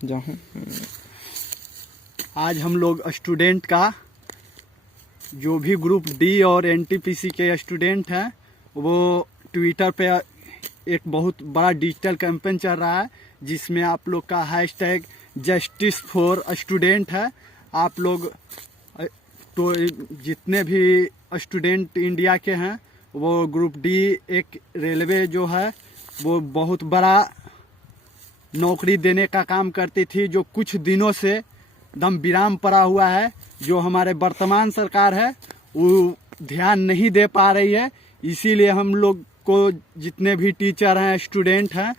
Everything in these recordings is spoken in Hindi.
जाऊँ। आज हम लोग स्टूडेंट का जो भी ग्रुप डी और एनटीपीसी के स्टूडेंट हैं वो ट्विटर पे एक बहुत बड़ा डिजिटल कैंपेन चल रहा है जिसमें आप लोग का हैशटैग जस्टिस फॉर स्टूडेंट है। आप लोग तो जितने भी स्टूडेंट इंडिया के हैं वो ग्रुप डी एक रेलवे जो है वो बहुत बड़ा नौकरी देने का काम करती थी जो कुछ दिनों से दम विराम पड़ा हुआ है। जो हमारे वर्तमान सरकार है वो ध्यान नहीं दे पा रही है, इसीलिए हम लोग को जितने भी टीचर हैं स्टूडेंट हैं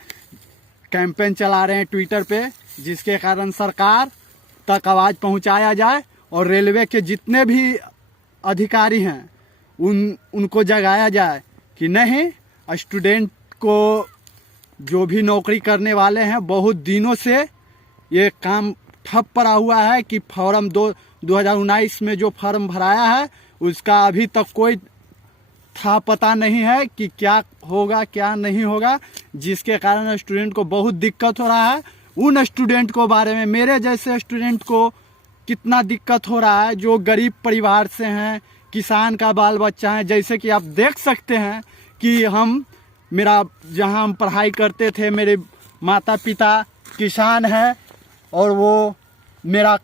कैंपेन चला रहे हैं ट्विटर पे, जिसके कारण सरकार तक आवाज़ पहुंचाया जाए और रेलवे के जितने भी अधिकारी हैं उनको जगाया जाए कि नहीं, स्टूडेंट को जो भी नौकरी करने वाले हैं बहुत दिनों से ये काम ठप पड़ा हुआ है कि फॉर्म 2019 में जो फॉर्म भराया है उसका अभी तक कोई था पता नहीं है कि क्या होगा क्या नहीं होगा, जिसके कारण स्टूडेंट को बहुत दिक्कत हो रहा है। उन स्टूडेंट को बारे में मेरे जैसे स्टूडेंट को कितना दिक्कत हो रहा है जो गरीब परिवार से हैं, किसान का बाल बच्चा है। जैसे कि आप देख सकते हैं कि मेरा जहां हम पढ़ाई करते थे मेरे माता पिता किसान हैं और वो मेरा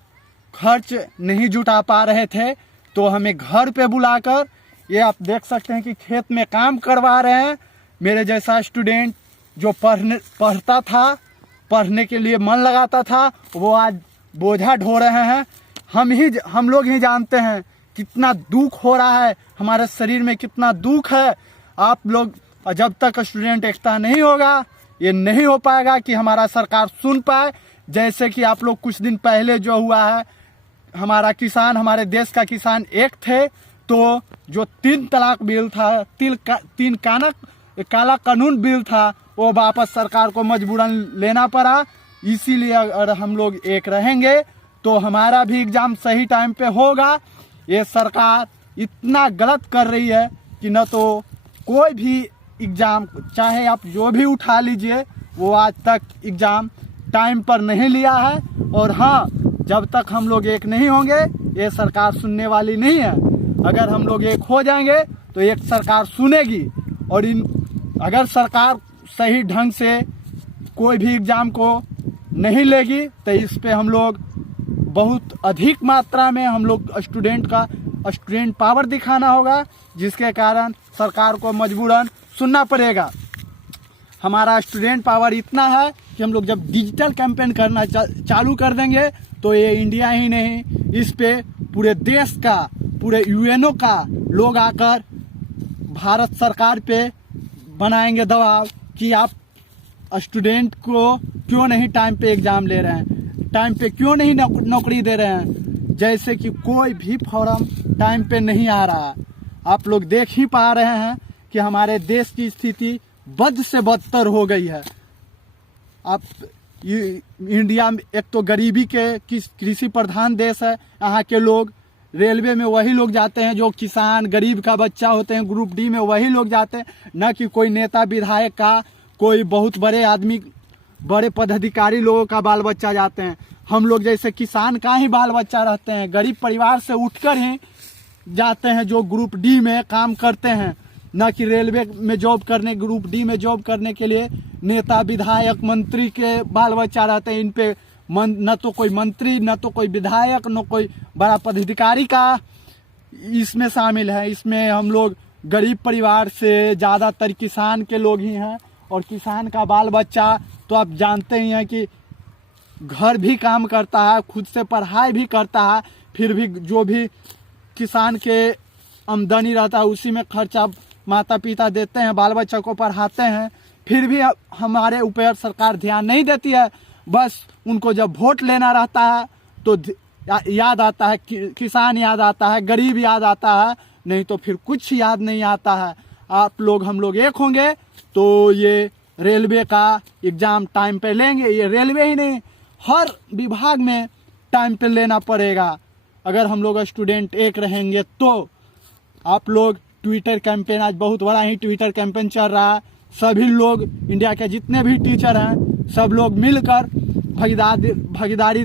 खर्च नहीं जुटा पा रहे थे तो हमें घर पे बुलाकर ये आप देख सकते हैं कि खेत में काम करवा रहे हैं। मेरे जैसा स्टूडेंट जो पढ़ता था, पढ़ने के लिए मन लगाता था, वो आज बोझा ढो रहे हैं। हम लोग ही जानते हैं कितना दुख हो रहा है, हमारे शरीर में कितना दुख है। आप लोग जब तक स्टूडेंट एकता नहीं होगा ये नहीं हो पाएगा कि हमारा सरकार सुन पाए। जैसे कि आप लोग कुछ दिन पहले जो हुआ है, हमारे देश का किसान एक थे तो जो 3 तलाक बिल था, 3 काला कानून बिल था, वो वापस सरकार को मजबूरन लेना पड़ा। इसीलिए अगर हम लोग एक रहेंगे तो हमारा भी एग्जाम सही टाइम पे होगा। ये सरकार इतना गलत कर रही है कि न तो कोई भी एग्जाम चाहे आप जो भी उठा लीजिए वो आज तक एग्जाम टाइम पर नहीं लिया है। और हाँ, जब तक हम लोग एक नहीं होंगे ये सरकार सुनने वाली नहीं है। अगर हम लोग एक हो जाएंगे तो एक सरकार सुनेगी और अगर सरकार सही ढंग से कोई भी एग्जाम को नहीं लेगी तो इस पे हम लोग बहुत अधिक मात्रा में हम लोग स्टूडेंट पावर दिखाना होगा, जिसके कारण सरकार को मजबूरन सुनना पड़ेगा। हमारा स्टूडेंट पावर इतना है कि हम लोग जब डिजिटल कैंपेन करना चालू कर देंगे तो ये इंडिया ही नहीं, इस पे पूरे देश का, पूरे यूएनओ का लोग आकर भारत सरकार पे बनाएंगे दबाव कि आप स्टूडेंट को क्यों नहीं टाइम पे एग्जाम ले रहे हैं, टाइम पे क्यों नहीं नौकरी दे रहे हैं। जैसे कि कोई भी फॉर्म टाइम पे नहीं आ रहा। आप लोग देख ही पा रहे हैं कि हमारे देश की स्थिति बद से बदतर हो गई है। आप इंडिया में एक तो गरीबी के कृषि प्रधान देश है, यहाँ के लोग रेलवे में वही लोग जाते हैं जो किसान गरीब का बच्चा होते हैं, ग्रुप डी में वही लोग जाते हैं, न कि कोई नेता विधायक का, कोई बहुत बड़े आदमी, बड़े पदाधिकारी लोगों का बाल बच्चा जाते हैं। हम लोग जैसे किसान का ही बाल बच्चा रहते हैं, गरीब परिवार से उठकर ही जाते हैं जो ग्रुप डी में काम करते हैं, न कि रेलवे में जॉब करने, ग्रुप डी में जॉब करने के लिए नेता विधायक मंत्री के बाल बच्चा रहते हैं। इन पे न तो कोई मंत्री, न तो कोई विधायक, न कोई बड़ा पदाधिकारी का इसमें शामिल है। इसमें हम लोग गरीब परिवार से ज़्यादातर किसान के लोग ही हैं और किसान का बाल बच्चा तो आप जानते ही हैं कि घर भी काम करता है, खुद से पढ़ाई भी करता है, फिर भी जो भी किसान के आमदनी रहता है उसी में खर्चा माता पिता देते हैं, बाल बच्चा को पढ़ाते हैं। फिर भी हमारे ऊपर सरकार ध्यान नहीं देती है। बस उनको जब वोट लेना रहता है तो याद आता है किसान, याद आता है गरीब, याद आता है, नहीं तो फिर कुछ याद नहीं आता है। हम लोग एक होंगे तो ये रेलवे का एग्जाम टाइम पे लेंगे। ये रेलवे ही नहीं, हर विभाग में टाइम पे लेना पड़ेगा अगर हम लोग स्टूडेंट एक रहेंगे तो। आप लोग ट्विटर कैंपेन, आज बहुत बड़ा ही ट्विटर कैंपेन चल रहा है। सभी लोग, इंडिया के जितने भी टीचर हैं सब लोग मिलकर भागीदारी